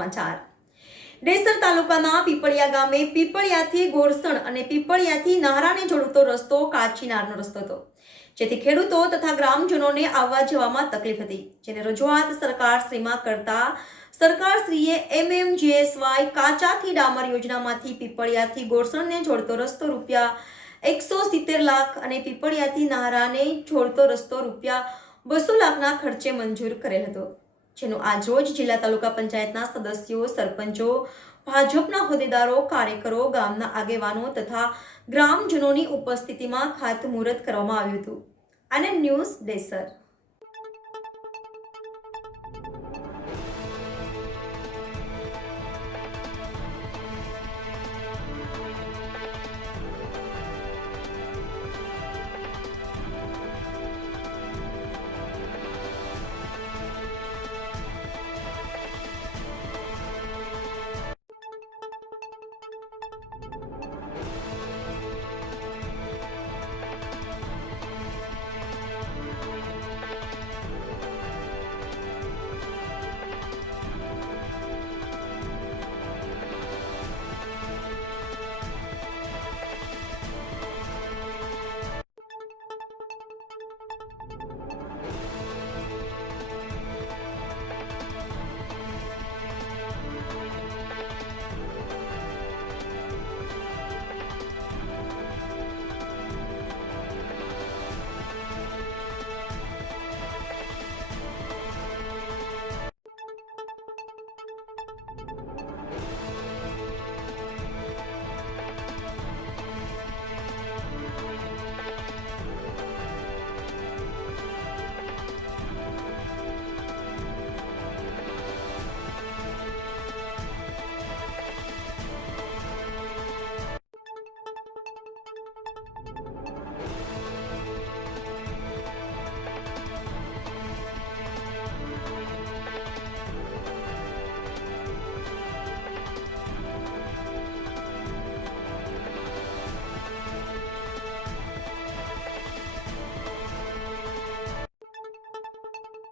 સમાચાર ડેસર તાલુકાના પીપળિયા ગામે પીપળિયાથી ગોરસણ અને પીપળિયાથી નાહરાને જોડતો રસ્તો કાચીનારનો રસ્તો હતો, જેથી ખેડૂતો તથા ગ્રામજનોને આવવા જવામાં તકલીફ હતી, જેને રજૂઆત સરકારશ્રીમાં કરતા સરકારશ્રીએ MMGSY કાચાથી ડામર યોજનામાંથી પીપળિયાથી ગોરસણને જોડતો રસ્તો રૂપિયા 170 લાખ અને પીપળિયાથી નાહરાને જોડતો રસ્તો રૂપિયા 200 લાખના ખર્ચે મંજૂર કરેલ હતો, જેનું આજરોજ જિલ્લા તાલુકા પંચાયતના સદસ્યો, સરપંચો, ભાજપના હોદ્દેદારો, કાર્યકરો, ગામના આગેવાનો તથા ગ્રામજનોની ઉપસ્થિતિમાં ખાતમુહૂર્ત કરવામાં આવ્યું હતું. આનંદ ન્યૂઝ, ડેસર.